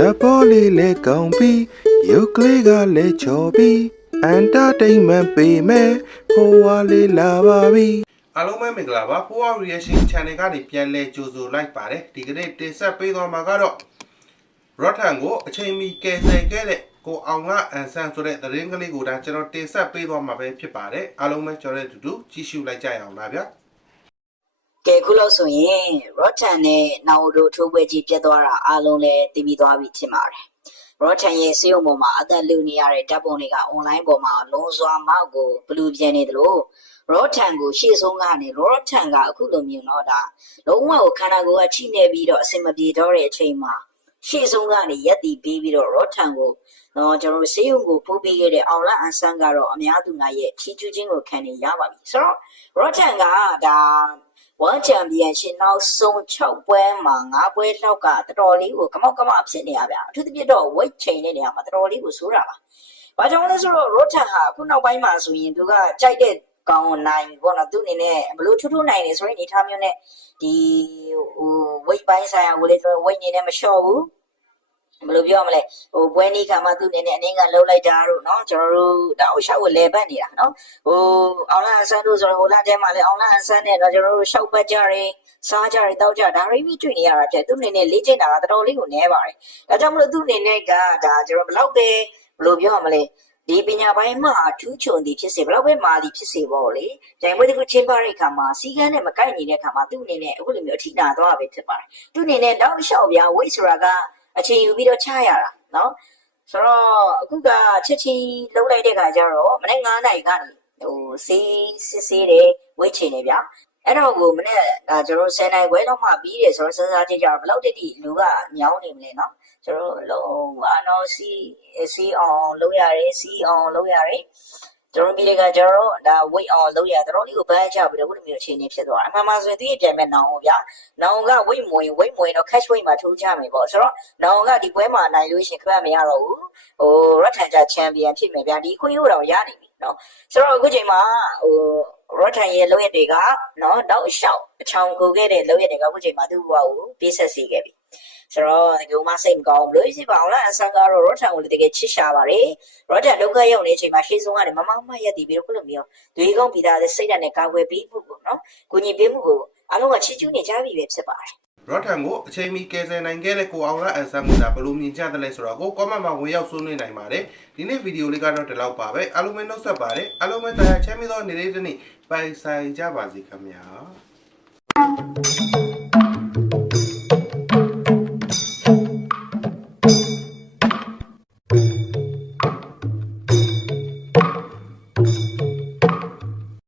ဇပေါ်လေးလဲကောင်းပြီးရုပ်ကလေးကလည်းချော်ပြီးအန်တာတိန်မန်ပေးမယ်ဖိုးဝါလေးလာပါပြီအားလုံးပဲမင်္ဂလာပါဖိုးဝါ reaction channel ကနေပြန်လဲကြိုဆိုလိုက်ပါတယ်ဒီကနေ့တင်ဆက်ပေးသွားမှာကတော့ရော့ထန်ကိုအချိန်မီကယ်ဆယ်ခဲ့တဲ့ကိုအောင်ကအန်ဆန်ဆိုတဲ့သတင်းကလေးကိုဒါကျွန်တော်တင်ဆက်ပေးသွားမှာပဲဖြစ်ပါတယ်အားလုံးပဲကျွန်တော်တို့အတူတူကြည့်ရှုလိုက်ကြရအောင်လားဗျာ ကဲခုလို့ဆိုရင်ရော့ထန်နဲ့နောင်ဒိုထိုးပွဲကြီးပြတ်သွားတာအားလုံးလည်းသိပြီးသွားပြီဖြစ်ပါတယ်ရော့ထန်ရဲ့စေယုံပေါ်မှာအသက်လူနေရတဲ့ဓာတ်ပုံတွေက online ပေါ်မှာလုံးစွာမောက်ကိုဘလူးပြန်နေတယ်လို့ရော့ထန်ကိုရှေ့ဆုံးကနေရော့ထန်ကအခုလိုမျိုးတော့ဒါလုံးဝကိုခန္ဓာကိုယ်ကချိနေပြီးတော့အဆင်မပြေတော့တဲ့အချိန်မှာရှေ့ဆုံးကနေရက်တီပေးပြီးတော့ရော့ထန်ကိုတော့ကျွန်တော်တို့စေယုံကိုပို့ပေးခဲ့တဲ့အောင်လအန်ဆန်းကတော့အများသူငါရဲ့ချီကျူးခြင်းကိုခံနေရပါပြီဆိုတော့ရော့ထန်ကဒါ World Championship နောက်ဆုံး6ပွဲမှာ9ပွဲလောက်ကတော်တော်လေးကိုကမောက်ကမောက်ဖြစ်နေရဗျာအထူးသဖြင့်တော့ weight ချိန်တဲ့နေရာမှာတော်တော်လေးကိုဆိုးတာပါ။ဘာကြောင့်လဲဆိုတော့ Rotan ဟာအခုနောက်ပိုင်းမှာဆိုရင်သူကကြိုက်တဲ့ကောင်းနိုင်ပြီပေါ့နော်သူအနေနဲ့ဘလို့ထူးထူးနိုင်နေဆိုရင်အနေထားမျိုးနဲ့ဒီဟို weight ပိုင်းဆိုင်ရာကိုလေဆို weight နေနဲ့မလျှော့ဘူး ဘယ်လိုပြောမလဲဟိုပွဲနီးခါမှသူ့အနေနဲ့အနေကလှုပ်လိုက်တာတို့နော်ကျွန်တော်တို့ဒါအရှောက်ဝလဲပတ်နေတာနော်ဟိုအောင်လာဆန်းတို့ဆိုတော့ဟိုလာတဲမှာလဲအောင်လာဆန်းနဲ့တော့ကျွန်တော်တို့ရှောက်ပတ်ကြတယ်စားကြတယ်တောက်ကြဒါရိမိတွေ့နေရတာဖြစ်သူ့အနေနဲ့လေ့ကျင့်တာကတော်တော်လေးကိုနည်းပါတယ်ဒါကြောင့်မလို့သူ့အနေနဲ့ကဒါကျွန်တော်ဘယ်လောက်ပဲဘယ်လိုပြောရမလဲဒီပညာပိုင်းမှာထူးချွန်သည်ဖြစ်စေဘလောက်ပဲမာသည်ဖြစ်စေပေါ့လေ။ဂျိုင်မွေးတခုချင်းပါတဲ့အခါမှာစီကန်းနဲ့မကိုက်နေတဲ့အခါမှာသူ့အနေနဲ့အခုလိုမျိုးအထိနာသွားပဲဖြစ်ပါတယ်။သူ့အနေနဲ့တောက်လျှောက်ပြဝိတ်ဆိုတာက အချိန်ယူပြီးတော့ချရတာနော်ဆိုတော့အခုကချက်ချင်းလုံးလိုက်တဲ့ခါကျတော့မနေ့9နိုင်ကနေဟိုစီးစစ်ဆေးတယ်ဝိတ်ချင်နေဗျအဲ့တော့ကိုမနေ့ဒါကျွန်တော်10နိုင်ခွဲတော့မှပြီးတယ်ဆိုတော့စဉ်းစားကြည့်ကြတော့ဘယ်လောက်တိတိလူကညောင်းနေမလဲနော်ကျွန်တော်လုံးဝတော့စီစီအောင်လုပ်ရတယ်စီအောင်လုပ်ရတယ် ကျွန်တော်ပြီးတဲ့ကကျွန်တော်ဒါ weight on လုပ်ရတော်တော်လေးကိုဘန်းချပြီးတော့ဘုလိုမျိုးအခြေအနေဖြစ်သွားအမှန်မှဆိုရင်သူ့ရဲ့ပြန်မဲ့နောင်ကိုဗျာနောင်က weight မဝင် weight မဝင်တော့ cash weight မှာထိုးချမယ်ပေါ့ဆိုတော့နောင်ကဒီပွဲမှာနိုင်လို့ရှိရင်ခက်မရတော့ဘူးဟို red hunter champion ဖြစ်မယ်ဗျာဒီခွင့်ရိုးတော့ရနေပြီ နော်ဆိုတော့အခုချိန်မှာဟို red hunter ရဲ့လုပ်ရက်တွေကနော်နောက်အလျှောက်အချောင်ကိုခဲ့တဲ့လုပ်ရက်တွေကအခုချိန်မှာသူ့ဘဝကိုပြေးဆက်စေခဲ့ပြီဆိုတော့ဒီကောင်မစိတ်မကောင်းဘူးလို့ရှိပါအောင်လားအဆန်ကတော့ red hunter ကိုတကယ်ချစ်ရှာပါတယ် red hunter ဒုက္ခရောက်နေချိန်မှာရှေ့ဆုံးကနေမမမရက်တည်ပြီးတော့ခုလိုမျိုးတွေးကောင်းပြီးသားတဲ့စိတ်ဓာတ်နဲ့ကာကွယ်ပြီးမှုကိုနော်ကိုညီပေးမှုကိုအားလုံးကချီးကျူးနေကြပြီပဲဖြစ်ပါတယ် ရော့ထန်ကိုအချိန်မီကယ်ဆယ်နိုင်ခဲ့တဲ့ကိုအောင်ကအန်ဆန်ကဘယ်လိုမြင်ကြတယ်လဲဆိုတော့ကို comment မှာဝင်ရောက်ဆွေးနွေးနိုင်ပါတယ်ဒီနေ့ဗီဒီယိုလေးကတော့ဒီလောက်ပါပဲအားလုံးပဲနှုတ်ဆက်ပါတယ်အားလုံးပဲတရားချမ်းမြေ့သောနေ့လေးတစ်နေ့ပိုင်ဆိုင်ကြပါစေခင်ဗျာ